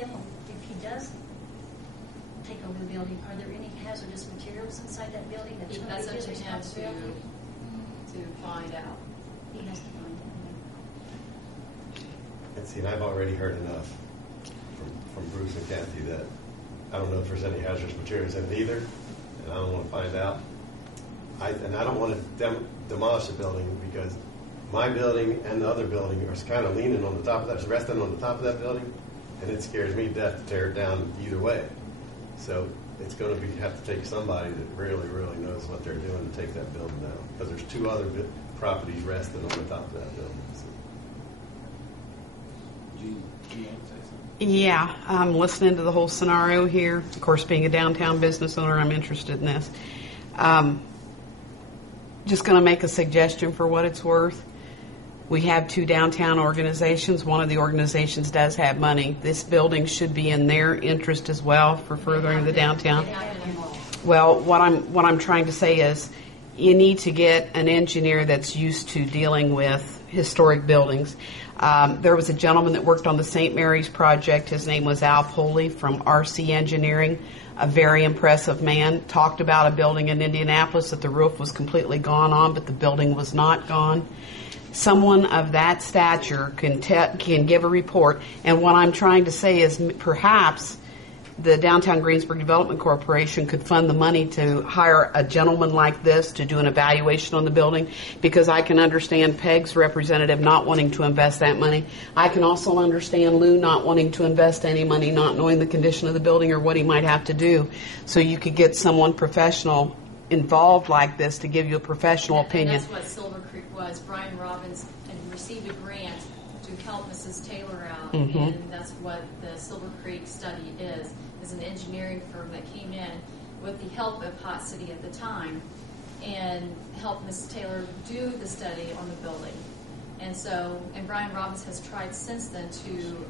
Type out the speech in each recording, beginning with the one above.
if he does take over the building, are there any hazardous materials inside that building that's going to be his responsibility? To find out. He has to find out. And see, and I've already heard enough from Bruce and Kathy that I don't know if there's any hazardous materials in it either, and I don't want to find out. I don't want to demolish the building because my building and the other building are kind of leaning on the top of that, it's resting on the top of that building, and it scares me to death to tear it down either way. So it's going to have to take somebody that really, really knows what they're doing to take that building down, because there's two other properties resting on the top of that building. So. Yeah, I'm listening to the whole scenario here. Of course, being a downtown business owner, I'm interested in this. Just going to make a suggestion for what it's worth. We have two downtown organizations. One of the organizations does have money. This building should be in their interest as well for furthering the downtown. Well, what I'm trying to say is you need to get an engineer that's used to dealing with historic buildings. There was a gentleman that worked on the St. Mary's project. His name was Al Poley from RC Engineering, a very impressive man. Talked about a building in Indianapolis that the roof was completely gone on, but the building was not gone. Someone of that stature can give a report. And what I'm trying to say is perhaps the Downtown Greensburg Development Corporation could fund the money to hire a gentleman like this to do an evaluation on the building, because I can understand Peg's representative not wanting to invest that money. I can also understand Lou not wanting to invest any money, not knowing the condition of the building or what he might have to do. So you could get someone professional involved like this to give you a professional opinion. And that's what Silver Creek was. Brian Robbins had received a grant to help Mrs. Taylor out, and that's what the Silver Creek study is an engineering firm that came in with the help of Hot City at the time and helped Mrs. Taylor do the study on the building. And Brian Robbins has tried since then to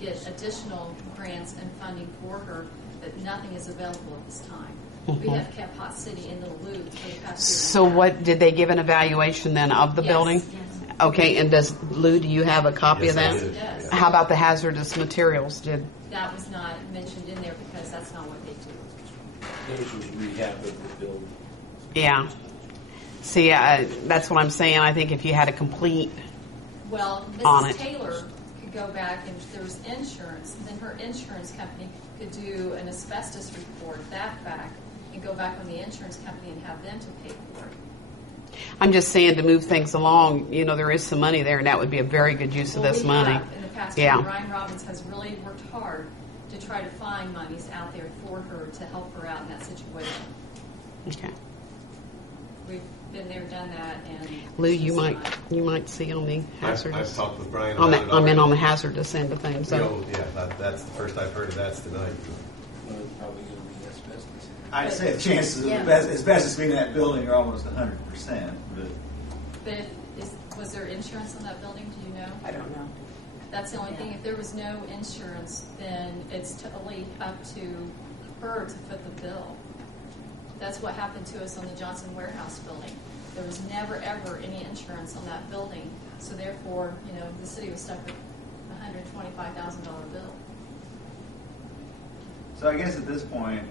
get additional grants and funding for her, but nothing is available at this time. We have kept Hot City in the loop for the past year. So what, did they give an evaluation then of the building? Yes. Okay, and Lou, do you have a copy of that? Yes, it does. How about the hazardous materials? That was not mentioned in there because that's not what they do. Those was rehab of the building. Yeah. See, that's what I'm saying. I think if you had a complete Well, on Mrs. it. Taylor could go back, and if there was insurance, then her insurance company could do an asbestos report, that back, and go back on the insurance company and have them to pay for it. I'm just saying to move things along, there is some money there, and that would be a very good use of this money. In the past Yeah. year, Brian Robbins has really worked hard to try to find monies out there for her to help her out in that situation. Okay. We've been there, done that, and Lou, it's you just might not- see on the hazardous. I've talked with Brian on about the, it I'm in already. on the hazardous end of things. So. That's the first I've heard of that tonight. Well, it's probably going to be asbestos. I'd say the chances of Yeah. asbestos being in that building are almost 100%. But was there insurance on that building? Do you know? I don't know. That's the only thing. If there was no insurance, then it's totally up to her to foot the bill. That's what happened to us on the Johnson Warehouse building. There was never, ever any insurance on that building. So therefore, the city was stuck with a $125,000 bill. So I guess at this point,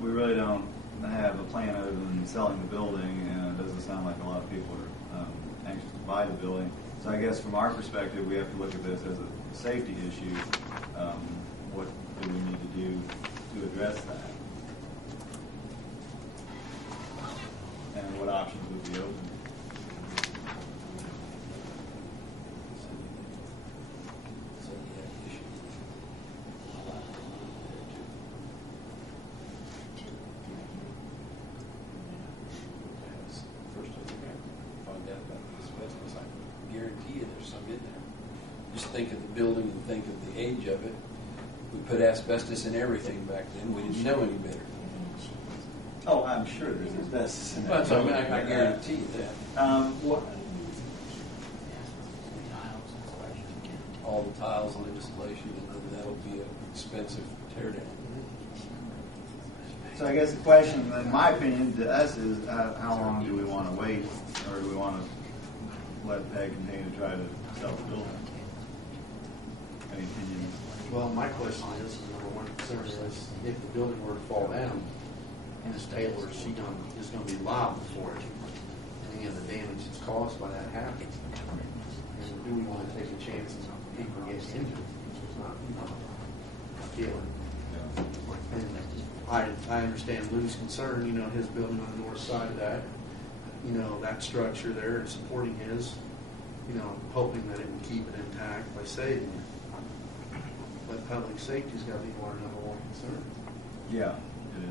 we really don't have a plan other than selling the building, and it doesn't sound like a lot of people are anxious to buy the building. So I guess from our perspective, we have to look at this as a safety issue. What do we need to do to address that? And what options would be open? So you have issues. First of all, find out about the asbestos. I guarantee you there's some in there. Just think of the building and think of the age of it. We put asbestos in everything back then. We didn't know any better. Oh, I'm sure there's asbestos in that. But I guarantee you that. All the tiles and installation, and that'll be an expensive teardown. So I guess the question, in my opinion, to us is how long do we want to wait, or do we want to let PEG continue to try to sell the building? Any opinions? Well, my question is, number one concern is, if the building were to fall down, Ms. Taylor, is going to be liable for it, any of the damage that's caused by that happening. And do we want to take a chance of people getting injured? It's not a feeling. And I understand Lou's concern, his building on the north side of that, that structure there and supporting his, hoping that it would keep it intact by saving it. But public safety's got to be our number one concern. Yeah, it is.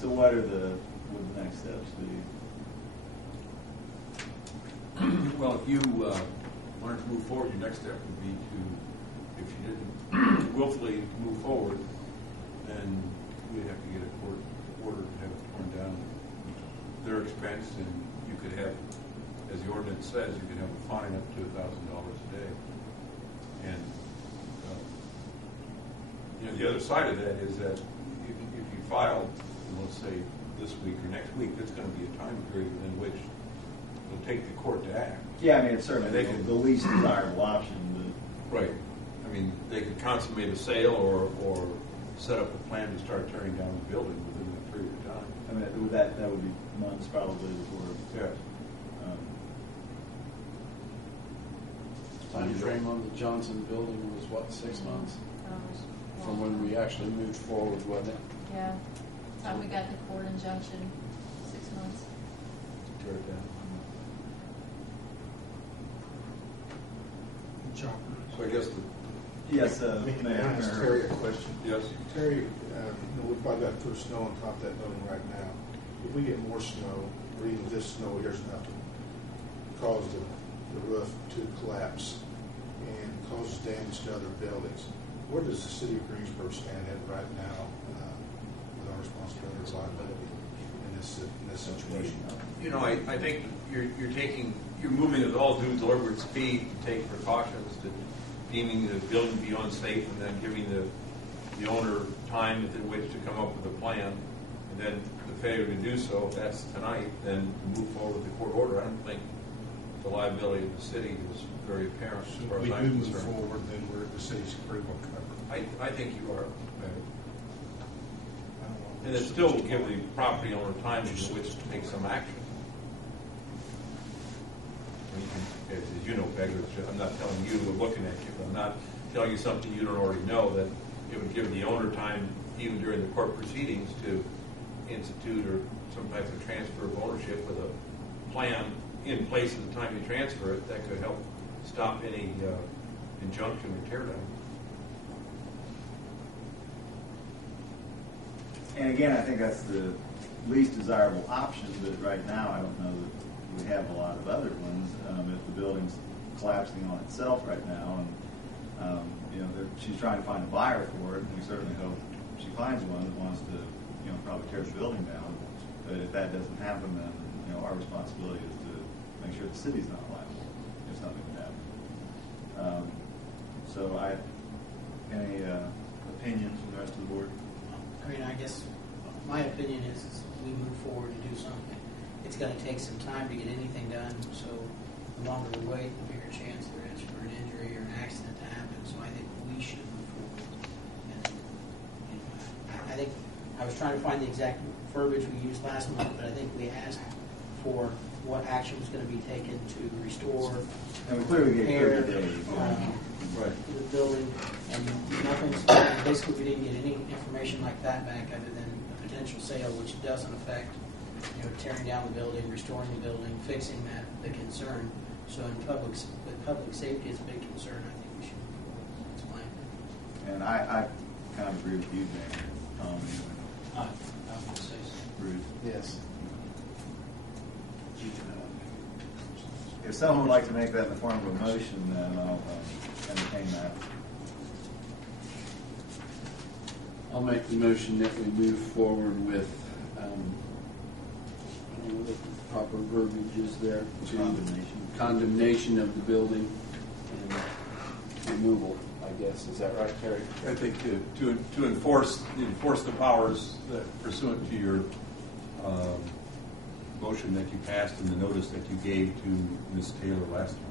So what are the next steps? Well, if you wanted to move forward, your next step would be to, if you didn't willfully move forward, then we'd have to get a court order to have it torn down at their expense, and you could have, as the ordinance says, you could have a fine up to $1,000 a day. And the other side of that is that if you file, let's say this week or next week, there's going to be a time period in which it'll take the court to act. Yeah, I mean, it's certainly They can- the least desirable option. Right. I mean, they could consummate a sale or set up a plan to start tearing down the building within that period of time. I mean, that would be months probably before. Yes. Time frame on the Johnson building was what, 6 months? From when we actually moved forward, wasn't it? Yeah. Time we got the court injunction, 6 months. Tear it down. So I guess Yes, Can I ask Terry a question? yes. Terry, we've probably got to put snow on top of that building right now. If we get more snow, or even this snow here's enough to cause the roof to collapse and causes damage to other buildings, where does the city of Greensburg stand at right now with our responsibility or liability in this situation? I think you're moving at all due deliberate speed to take precautions to deeming the building to be unsafe and then giving the owner time within which to come up with a plan. And then the failure to do so, if that's tonight, then move forward with the court order. I don't think the liability of the city is very apparent as far as We I'm do move concerned. forward, then the city's pretty well covered. I think you are. I don't want to- And it still will give the property owner time in which to take some action. And you can, as you know, Peg, I'm not telling you, we're looking at you, but I'm not telling you something you don't already know, that it would give the owner time, even during the court proceedings, to institute or some type of transfer of ownership with a plan in place at the time you transfer it that could help stop any injunction or tear down. And again, I think that's the least desirable option, but right now I don't know that we have a lot of other ones. If the building's collapsing on itself right now, and she's trying to find a buyer for it, and we certainly hope she finds one that wants to, probably tear the building down. But if that doesn't happen, then our responsibility is to make sure the city's not liable if something would happen. Any opinions from the rest of the board? I mean, I guess my opinion is we move forward to do something. It's going to take some time to get anything done, so the longer we wait, the bigger chance there is for an injury or an accident to happen. So I think we should move forward. And I think I was trying to find the exact verbiage we used last month, but I think we asked for what action was going to be taken to restore, And we clearly gave repair 30 days. the building, and nothing's, basically we didn't get any information like that back other than a potential sale, which doesn't affect, tearing down the building, restoring the building, fixing the concern. So with public safety is a big concern, I think we should move forward. That's my opinion. And I kind of agree with you, Dan. I would say so. Bruce. Yes. If someone would like to make that in the form of a motion, then I'll entertain that. I'll make the motion that we move forward with, I don't know what the proper verbiage is there. Condemnation of the building and removal, I guess. Is that right, Terry? I think to enforce the powers that pursuant to your motion that you passed and the notice that you gave to Ms. Taylor last time.